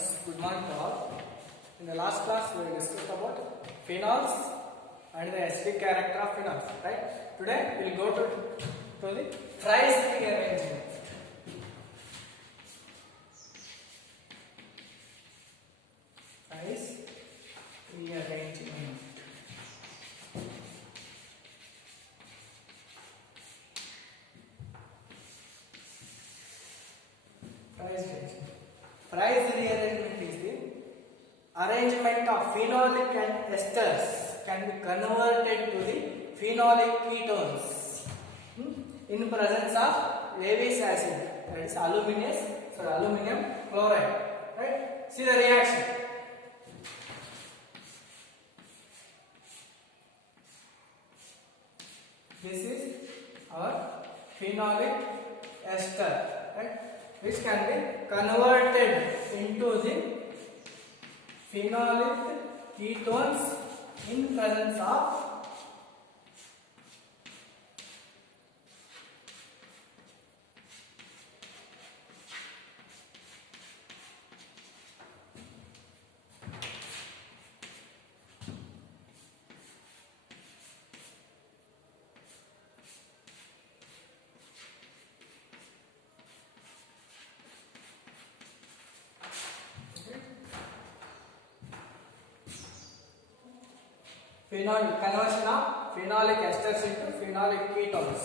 students, good morning to all. In the last class we discussed about phenols and the acidic character of phenols, right? Today we will go to the triacidic arrangement. Triacidic rearrangement. Triacidic rearrangement is the arrangement of phenolic and esters can be converted to the phenolic ketones in presence of Lewis acid, that is aluminum chloride. Right? See the reaction. This is our phenolic ester, right, which can be converted into the phenolic ketones in presence of conversion of phenolic esters into phenolic ketones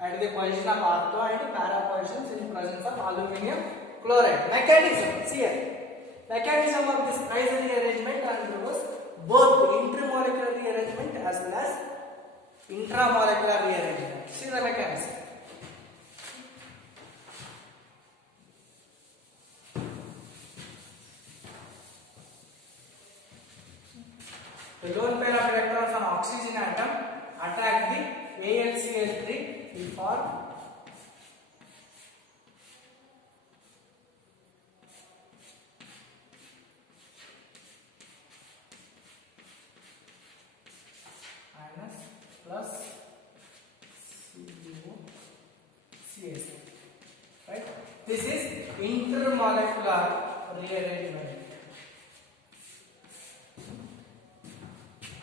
at the position of ortho and para positions in presence of aluminum chloride. Mechanism, see here. Mechanism of this triacidic rearrangement undergoes both intermolecular rearrangement as well as intramolecular rearrangement. See the mechanism. The lone pair of electrons on oxygen atom attack the AlCl3 will form minus plus CuCS. Right? This is intermolecular rearrangement.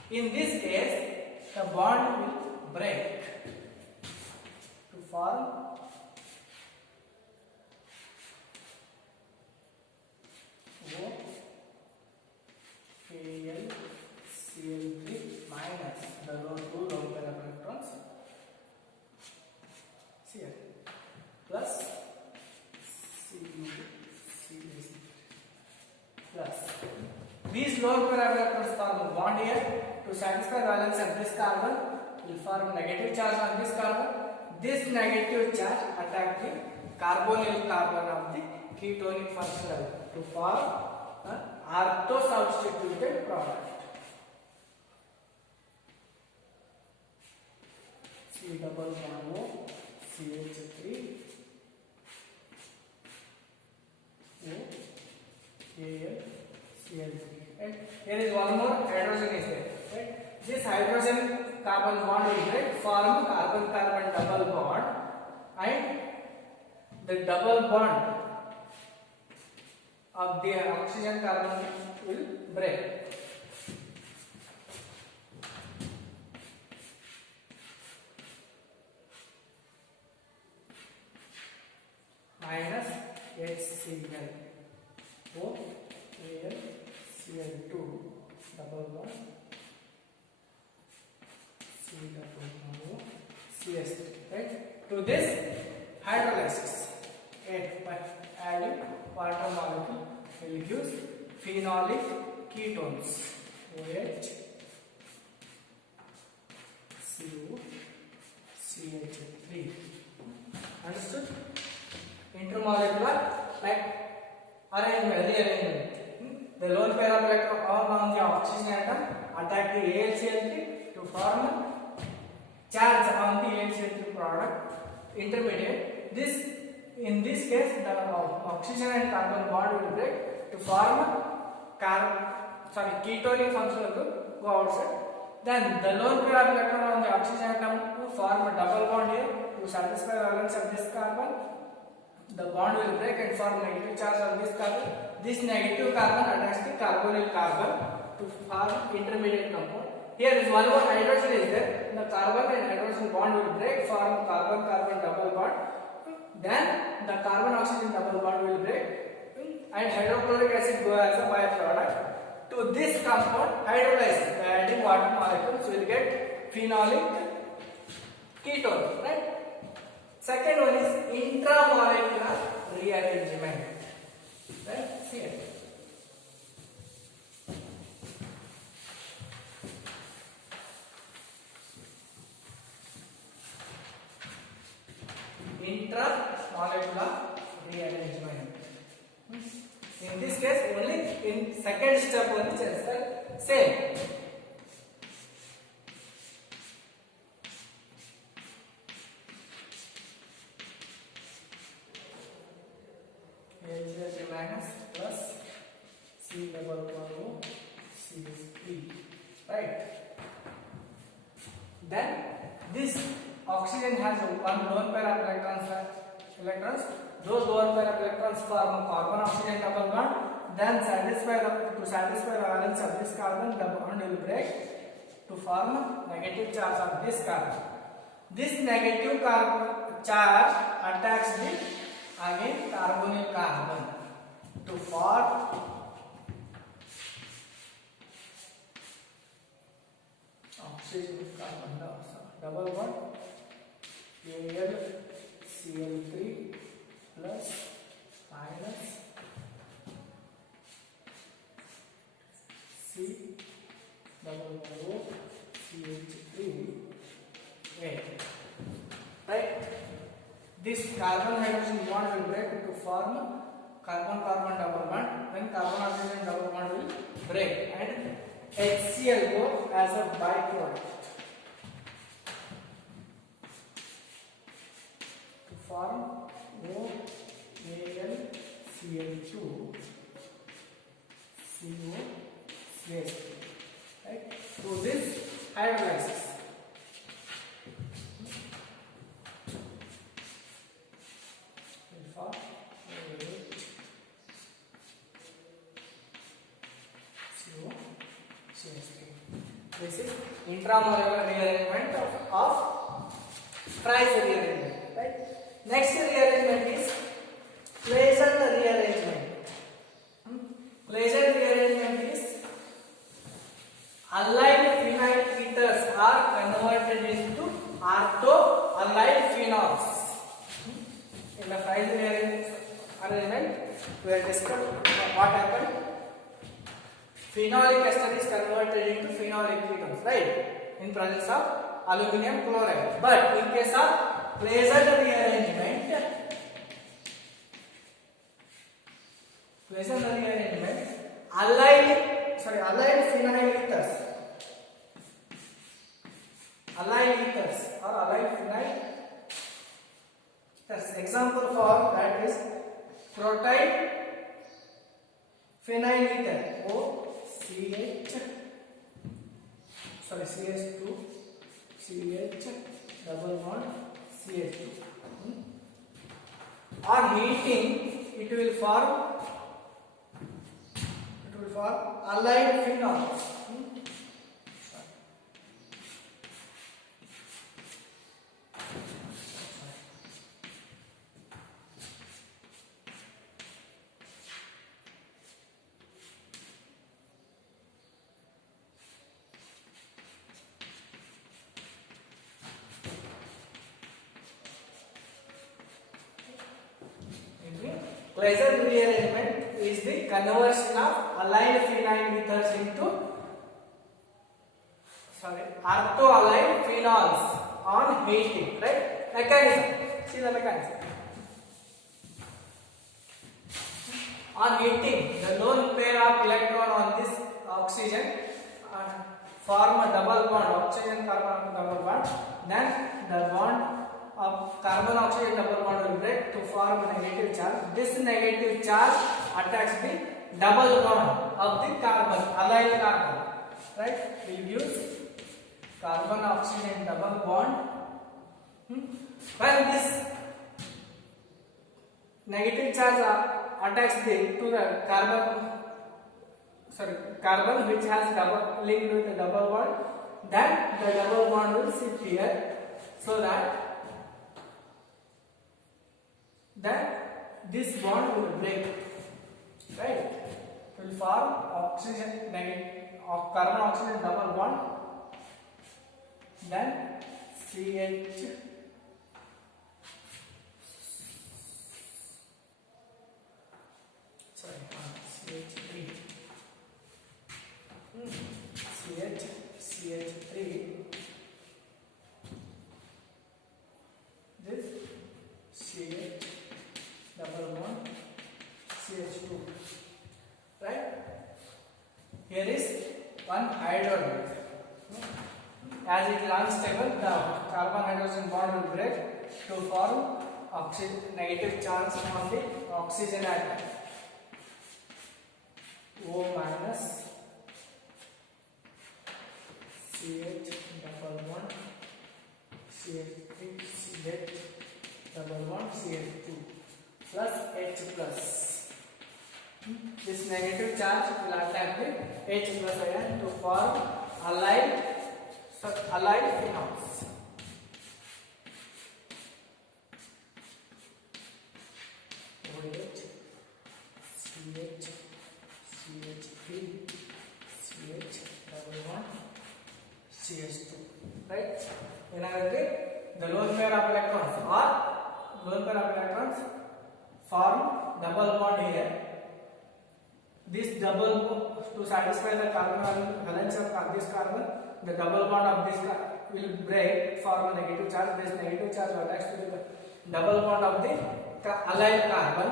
In this case, the bond will break to form OKlCl3 minus the two lone pair of electrons here plus CuCS plus these lone pair of electrons form a bond here. To satisfy valence of this carbon, will form negative charge on this carbon. This negative charge attack the carbonyl carbon of the ketonic functional to form an ortho substituted product. C double bond O CH3 O AlCl3. Right? Here is one more hydrogen is there. Right? This hydrogen carbon bond will break, form carbon carbon double bond, and the double bond of the oxygen carbon will break. Minus HCl O AlCl2 double bond C double bond CS3. Right? To this hydrolysis, by adding water molecule will give phenolic ketones OH CuCH3. Understood? Intermolecular rearrangement. The lone pair of electrons on the oxygen atom attack the AlCl3 to form charge on the AlCl3 product intermediate. In this case, the oxygen and carbon bond will break to form ketonic functional group go outside. Then the lone pair of electron on the oxygen atom will form a double bond here to satisfy valence of this carbon. the bond will break and form negative charge on this carbon. This negative carbon attacks the carbonyl carbon to form intermediate compound. Here is one more hydrogen is there. The carbon and hydrogen bond will break, form carbon-carbon double bond. Then the carbon-oxygen double bond will break, and hydrochloric acid go as a byproduct. To this compound, hydrolysis by adding water molecules will get phenolic ketone. Right. Second one is intramolecular rearrangement. Right. See it. Intramolecular rearrangement. In this case, only in second step only change the same. H minus plus C double bond O CH3. Right. Then this oxygen has one lone pair of electrons. Those lone pair of electrons form a carbon oxygen double bond. Then to satisfy the valence of this carbon, the bond will break to form negative charge of this carbon. This negative carbon charge attacks the again carbonyl carbon to form oxygen carbon double bond AlCl3 plus minus C double bond O CH3 A. Right. This carbon hydrogen bond will break to form carbon-carbon double bond. Then carbon-oxygen double bond will break and HCl go as a byproduct to form OAlCl2 COCH3. Right? So this hydrolysis. This is intramolecular rearrangement of Fry's rearrangement. Right? Next rearrangement is Claisen rearrangement. Claisen rearrangement is allyl phenyl ethers are converted into ortho-allyl phenols. In the Fry's rearrangement, we have discussed what happened. Phenolic ester is converted into phenolic ketones, right? In presence of aluminum chloride. But in case of Claisen rearrangement, allyl phenyl ethers, or allyl phenyl ethers. Example for that is protyl phenyl ether, CH2 CH double bond CH2. On heating, it will form allyl phenols. Claisen rearrangement is the conversion of allyl phenyl ethers into ortho-allyl phenols on heating. Right? Mechanism. See the mechanism. On heating, the lone pair of electron on this oxygen form a double bond, oxygen-carbon double bond. Then the bond of carbon-oxygen double bond will break to form a negative charge. This negative charge attacks the double bond of the carbon, allyl carbon. Right? We will use carbon-oxygen double bond. When this negative charge attacks to the carbon which has double linked with the double bond, then the double bond will sit here, so that this bond will break, right? Will form oxygen negative of carbon oxygen double bond, then CH CH3 CH3 this CH double bond CH2, right? Here is one hydrogen. As it is unstable, the carbon hydrogen bond will break to form oxygen negative charge on the oxygen atom. O minus CH double bond CH3 CH double bond CH2 plus H plus. This negative charge will attack the H plus ion to form allied phenols. OH, CH, CH3, CH double bond, CH2. Right? In other words, the lone pair of electrons form double bond here. This double, to satisfy the carbon valence of this carbon, the double bond of this will break, form a negative charge. This negative charge attacks to the double bond of the allied carbon.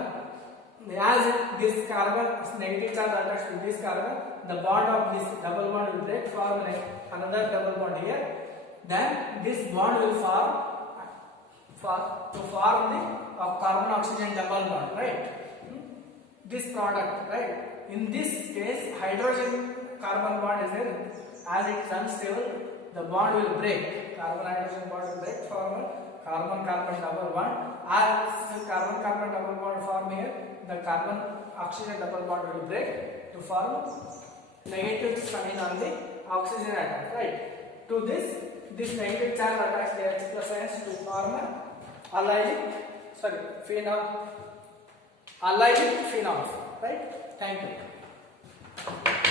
As this carbon negative charge attacks to this carbon, the bond of this double bond will break, form another double bond here. Then this bond will form the carbon oxygen double bond, right? This product, right? In this case, hydrogen carbon bond is there. As it is unstable, the bond will break. Carbon hydrogen bond will break, form a carbon carbon double bond. As carbon carbon double bond form here, the carbon oxygen double bond will break to form negative sign on the oxygen atom, right? To this negative charge attacks the H plus ions to form a allylic phenols, right? Thank you.